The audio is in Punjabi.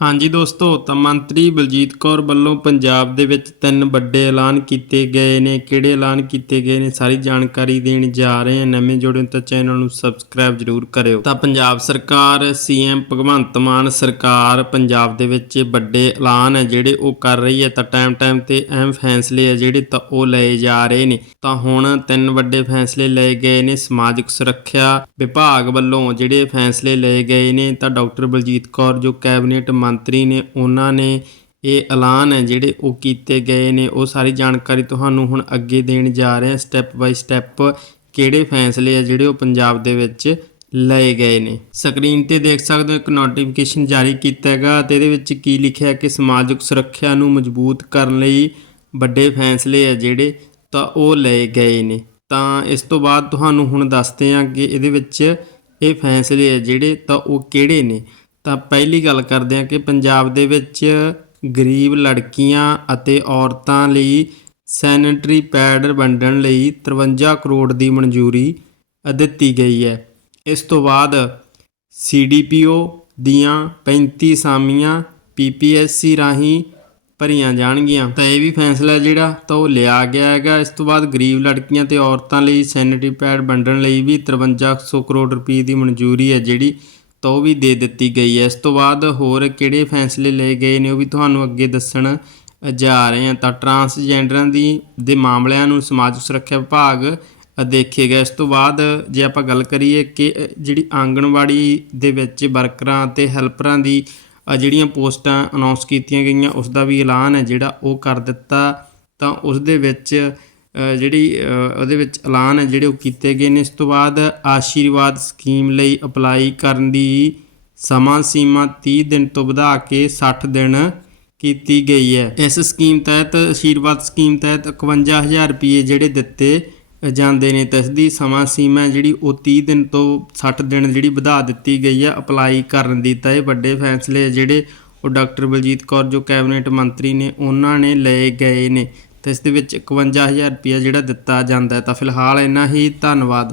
ਹਾਂਜੀ ਦੋਸਤੋ, ਤਾਂ ਮੰਤਰੀ ਬਲਜੀਤ ਕੌਰ ਵੱਲੋਂ ਪੰਜਾਬ ਦੇ ਵਿੱਚ ਤਿੰਨ ਵੱਡੇ ਐਲਾਨ ਕੀਤੇ ਗਏ ਨੇ। ਕਿਹੜੇ ਐਲਾਨ ਕੀਤੇ ਗਏ ਨੇ, ਸਾਰੀ ਜਾਣਕਾਰੀ ਦੇਣ ਜਾ ਰਹੇ ਹਾਂ। ਨਵੇਂ ਜੁੜੇ ਤਾਂ ਚੈਨਲ ਨੂੰ ਸਬਸਕ੍ਰਾਈਬ ਜਰੂਰ ਕਰਿਓ। ਤਾਂ ਪੰਜਾਬ ਸਰਕਾਰ, ਸੀਐਮ ਭਗਵੰਤ ਮਾਨ ਸਰਕਾਰ ਪੰਜਾਬ ਦੇ ਵਿੱਚ ਵੱਡੇ ਐਲਾਨ ਹੈ, ਜਿਹੜੇ ਉਹ ਕਰ ਰਹੀ ਹੈ। ਤਾਂ ਟਾਈਮ ਟਾਈਮ ਤੇ ਅਹਿਮ ਫੈਸਲੇ ਹੈ ਜਿਹੜੇ ਤਾਂ ਉਹ ਲਏ ਜਾ ਰਹੇ ਨੇ। ਤਾਂ ਹੁਣ ਤਿੰਨ ਵੱਡੇ ਫੈਸਲੇ ਲਏ ਗਏ ਨੇ, ਸਮਾਜਿਕ ਸੁਰੱਖਿਆ ਵਿਭਾਗ ਵੱਲੋਂ ਜਿਹੜੇ ਫੈਸਲੇ ਲਏ ਗਏ ਨੇ, ਤਾਂ ਡਾਕਟਰ ਬਲਜੀਤ ਕੌਰ ਜੋ ਕੈਬਨਿਟ ਮੰਤਰੀ ਨੇ, ਉਹਨਾਂ ਨੇ ਇਹ ਐਲਾਨ ਹੈ ਜਿਹੜੇ ਉਹ ਕੀਤੇ ਗਏ ਨੇ, ਉਹ ਸਾਰੀ ਜਾਣਕਾਰੀ ਤੁਹਾਨੂੰ ਹੁਣ ਅੱਗੇ ਦੇਣ ਜਾ ਰਹੇ ਹਾਂ ਸਟੈਪ ਬਾਈ ਸਟੈਪ ਕਿਹੜੇ ਫੈਸਲੇ ਆ ਜਿਹੜੇ ਉਹ ਪੰਜਾਬ ਦੇ ਵਿੱਚ ਲਏ ਗਏ ਨੇ। ਸਕਰੀਨ ਤੇ ਦੇਖ ਸਕਦੇ ਹੋ, ਇੱਕ ਨੋਟੀਫਿਕੇਸ਼ਨ ਜਾਰੀ ਕੀਤਾ ਹੈਗਾ ਤੇ ਇਹਦੇ ਵਿੱਚ ਕੀ ਲਿਖਿਆ ਕਿ ਸਮਾਜਿਕ ਸੁਰੱਖਿਆ ਨੂੰ ਮਜ਼ਬੂਤ ਕਰਨ ਲਈ ਵੱਡੇ ਫੈਸਲੇ ਆ ਜਿਹੜੇ ਤਾਂ ਉਹ ਲਏ ਗਏ ਨੇ। ਤਾਂ ਇਸ ਤੋਂ ਬਾਅਦ ਤੁਹਾਨੂੰ ਹੁਣ ਦੱਸਦੇ ਹਾਂ ਕਿ ਇਹਦੇ ਵਿੱਚ ਇਹ ਫੈਸਲੇ ਆ ਜਿਹੜੇ ਤਾਂ ਉਹ ਕਿਹੜੇ ਨੇ। ਤਾਂ ਪਹਿਲੀ ਗੱਲ ਕਰਦੇ ਹਾਂ ਕਿ ਪੰਜਾਬ ਦੇ ਵਿੱਚ ਗਰੀਬ ਲੜਕੀਆਂ ਅਤੇ ਔਰਤਾਂ ਲਈ ਸੈਨੇਟਰੀ ਪੈਡ ਵੰਡਣ ਲਈ 53 ਕਰੋੜ ਦੀ ਮਨਜ਼ੂਰੀ ਦਿੱਤੀ ਗਈ ਹੈ। ਇਸ ਤੋਂ ਬਾਅਦ ਸੀਡੀਪੀਓ ਦੀਆਂ 35 ਸਾਮੀਆਂ ਪੀਪੀਐਸਸੀ ਰਾਹੀਂ ਭਰੀਆਂ ਜਾਣਗੀਆਂ। ਤਾਂ ਇਹ ਵੀ ਫੈਸਲਾ ਜਿਹੜਾ ਤਾਂ ਉਹ ਲਿਆ ਗਿਆ ਹੈਗਾ। ਇਸ ਤੋਂ ਬਾਅਦ ਗਰੀਬ ਲੜਕੀਆਂ ਤੇ ਔਰਤਾਂ ਲਈ ਸੈਨੇਟਰੀ ਪੈਡ ਵੰਡਣ ਲਈ ਵੀ 5300 ਕਰੋੜ ਰੁਪਏ ਦੀ ਮਨਜ਼ੂਰੀ ਹੈ, ਜਿਹੜੀ ਤਾਂ ਉਹ ਵੀ ਦੇ ਦਿੱਤੀ ਗਈ ਹੈ। ਇਸ ਤੋਂ ਬਾਅਦ ਹੋਰ ਕਿਹੜੇ ਫੈਸਲੇ ਲਏ ਗਏ ਨੇ ਉਹ ਵੀ ਤੁਹਾਨੂੰ ਅੱਗੇ ਦੱਸਣ ਜਾ ਰਹੇ ਹਾਂ। ਤਾਂ ਟਰਾਂਸਜੈਂਡਰਾਂ ਦੀ, ਦੇ ਮਾਮਲਿਆਂ ਨੂੰ ਸਮਾਜ ਸੁਰੱਖਿਆ ਵਿਭਾਗ ਦੇਖੇਗਾ। ਇਸ ਤੋਂ ਬਾਅਦ ਜੇ ਆਪਾਂ ਗੱਲ ਕਰੀਏ ਕਿ ਜਿਹੜੀ ਆਂਗਣਵਾੜੀ ਦੇ ਵਿੱਚ ਵਰਕਰਾਂ ਅਤੇ ਹੈਲਪਰਾਂ ਦੀ ਜਿਹੜੀਆਂ ਪੋਸਟਾਂ ਅਨਾਉਂਸ ਕੀਤੀਆਂ ਗਈਆਂ ਉਸ ਦਾ ਵੀ ਐਲਾਨ ਹੈ ਜਿਹੜਾ ਉਹ ਕਰ ਦਿੱਤਾ ਤਾਂ ਉਸ ਦੇ ਵਿੱਚ ਜਿਹੜੀ ਉਹਦੇ ਵਿੱਚ ਐਲਾਨ ਹੈ, ਜਿਹੜੇ ਉਹ ਕੀਤੇ ਗਏ ਨੇ। ਇਸ ਤੋਂ ਬਾਅਦ ਆਸ਼ੀਰਵਾਦ ਸਕੀਮ ਲਈ ਅਪਲਾਈ ਕਰਨ ਦੀ ਸਮਾਂ ਸੀਮਾ 30 ਦਿਨ ਤੋਂ ਵਧਾ ਕੇ 60 ਦਿਨ ਕੀਤੀ ਗਈ ਹੈ। ਇਸ ਸਕੀਮ ਤਹਿਤ, ਆਸ਼ੀਰਵਾਦ ਸਕੀਮ ਤਹਿਤ 51000 ਰੁਪਏ ਜਿਹੜੇ ਦਿੱਤੇ ਜਾਂਦੇ ਨੇ। ਤਾਂ ਇਸ ਦੀ ਸਮਾਂ ਸੀਮਾ ਜਿਹੜੀ ਉਹ 30 ਦਿਨ ਤੋਂ 60 ਦਿਨ ਜਿਹੜੀ ਵਧਾ ਦਿੱਤੀ ਗਈ ਹੈ ਅਪਲਾਈ ਕਰਨ ਦੀ। ਤਾਂ ਇਹ ਵੱਡੇ ਫੈਸਲੇ ਆ ਜਿਹੜੇ ਉਹ ਡਾਕਟਰ ਬਲਜੀਤ ਕੌਰ, ਜੋ ਕੈਬਨਿਟ ਮੰਤਰੀ ਨੇ, ਉਹਨਾਂ ਨੇ ਲਏ ਗਏ ਨੇ। ਤੇ ਇਸ ਦੇ ਵਿੱਚ 51000 ਰੁਪਏ ਜਿਹੜਾ ਦਿੱਤਾ ਜਾਂਦਾ ਤਾਂ ਫਿਲਹਾਲ ਇੰਨਾ ਹੀ ਧੰਨਵਾਦ।